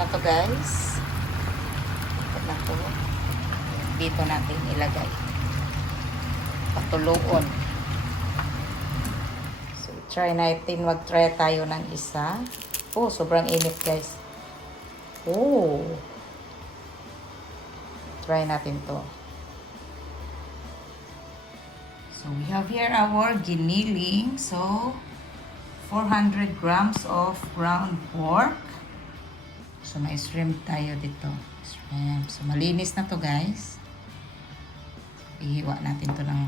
na to guys. Ito na to. Dito natin ilagay. Patuloon. So, try natin. Mag-try tayo ng isa. Oh, sobrang init guys. Oh. Try natin to. So, we have here our giniling. So, 400 grams of ground pork. So, may shrimp tayo dito. Shrimp. So, malinis na to guys. Ihiwa natin to ng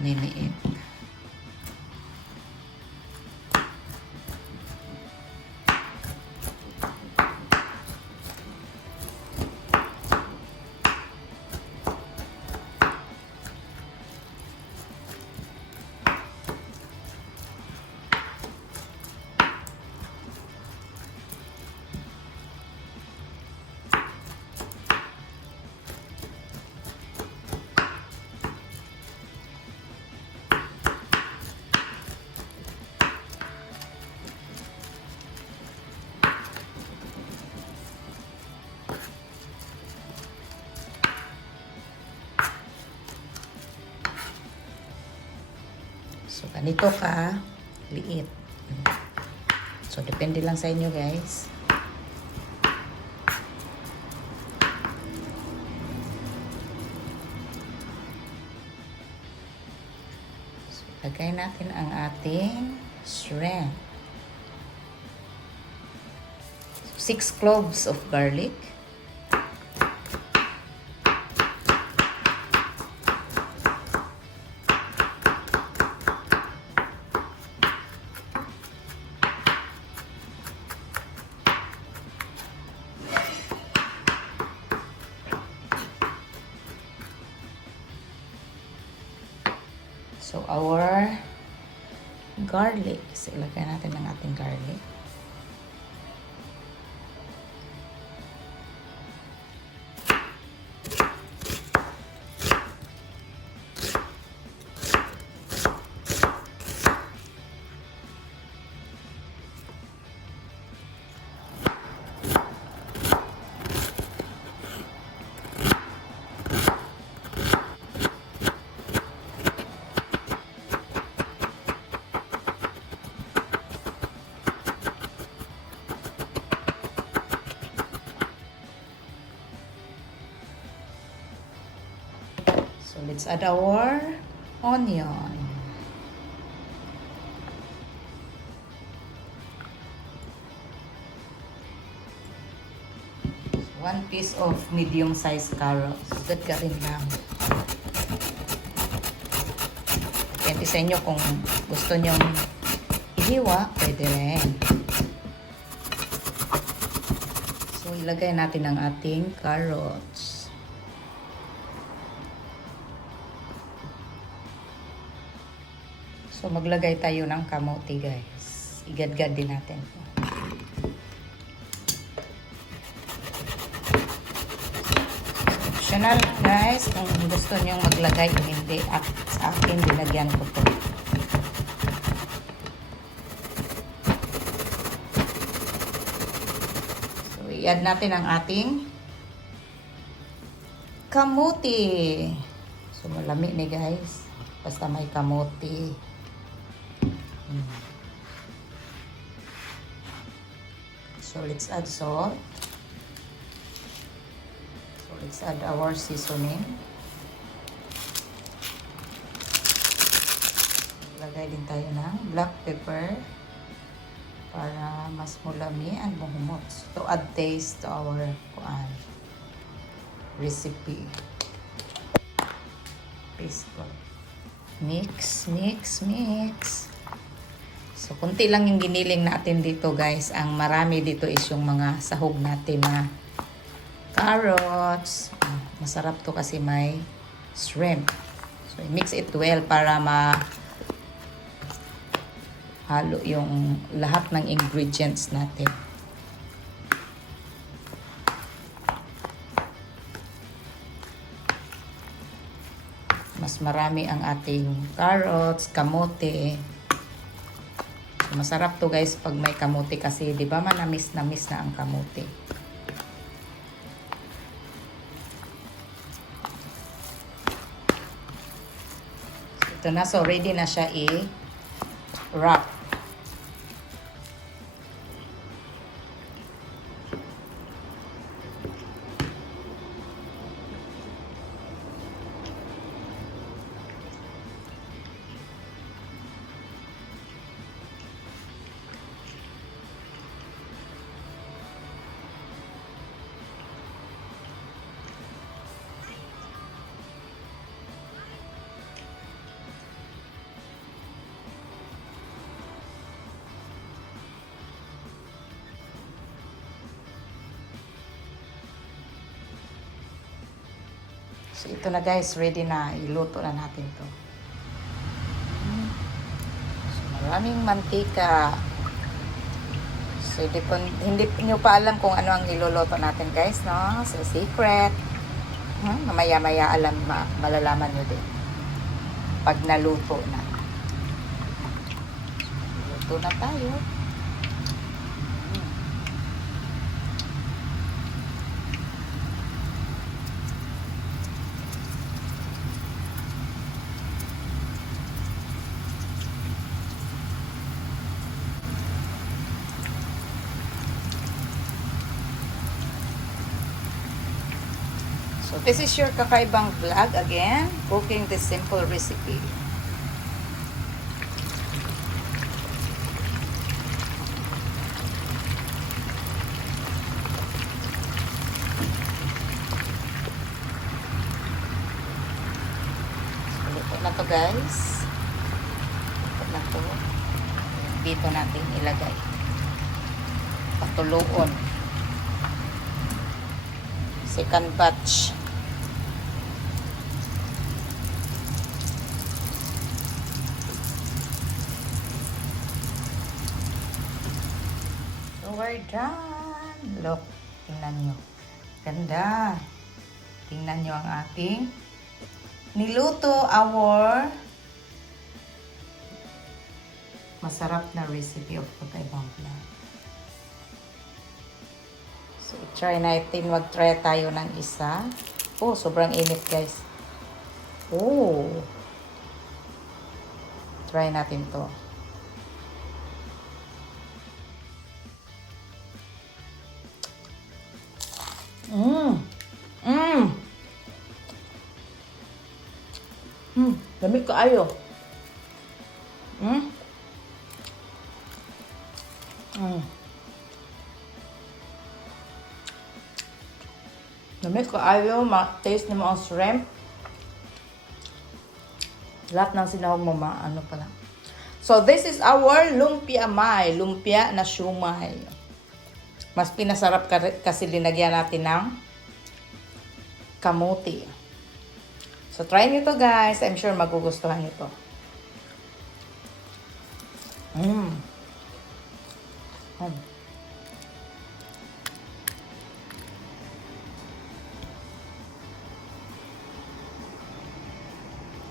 maliliit. So, ganito ka liit. So, depende lang sa inyo guys. So, lagay natin ang ating shrimp. So, 6 cloves of garlic. So, our garlic. So, ilagay natin ang ating garlic. So, let's add our onion. So, 1 piece of medium-sized carrots. Good ka rin lang. Depende sa inyo kung gusto nyong ihiwa, pwede rin. So, ilagay natin ang ating carrots. So, maglagay tayo ng kamote, guys. Igadgad din natin. Optional, guys, kung gusto nyo maglagay o hindi. At sa akin, dinagyan ko to. So, i-add natin ang ating kamote. So, malami ni guys. Basta may kamote. So, let's add salt. So, let's add our seasoning. Lagay din tayo ng black pepper para mas mulami and mahumot. To add taste to our recipe. Paste ko. Mix, mix, mix. So, kunti lang yung giniling natin dito, guys. Ang marami dito is yung mga sahog natin na carrots. Masarap to kasi may shrimp. So, mix it well para halo yung lahat ng ingredients natin. Mas marami ang ating carrots, kamote. So, masarap to guys pag may kamote kasi, di ba manamis na ang kamote. So, ito na. So, ready na siya i-wrap. So, ito na guys, ready na. Iluto na natin to. So, maraming mantika. So, hindi nyo pa alam kung ano ang iluluto natin guys, no? So, secret. Mamaya-maya malalaman nyo din. Pag naluto na. So, luto na tayo. So, this is your Kaka'EVAng vlog again, cooking this simple recipe. So, luto na to guys. Luto na to. Dito natin ilagay. Patuloon. Second batch. We're done. Look, tingnan nyo. Ganda. Tingnan nyo ang ating niluto, our masarap na recipe of Kaka'EVAng vlog. So, try natin. Mag-try tayo ng isa. Oh, sobrang init guys. Oh. Try natin to. Lamig kaayo. Lamig kaayo, taste ni mo ang shrimp. Lahat ng sinahog mo ano pala. So this is our Lumpiamai, lumpia na siumay. Mas pinasarap kasi linagyan natin ng kamote. So, try nyo to guys. I'm sure magugustuhan nyo to.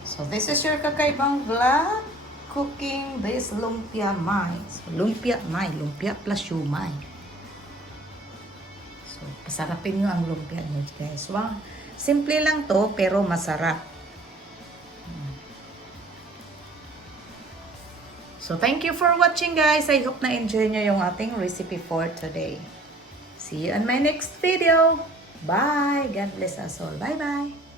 So, this is your Kaka'EVAng vlog. Cooking this Lumpiamai. So, lumpia plus siumay. So, pasarapin nyo ang lumpia nyo guys. Wow. Simple lang to, pero masarap. So, thank you for watching guys. I hope na-enjoy nyo yung ating recipe for today. See you on my next video. Bye! God bless us all. Bye-bye!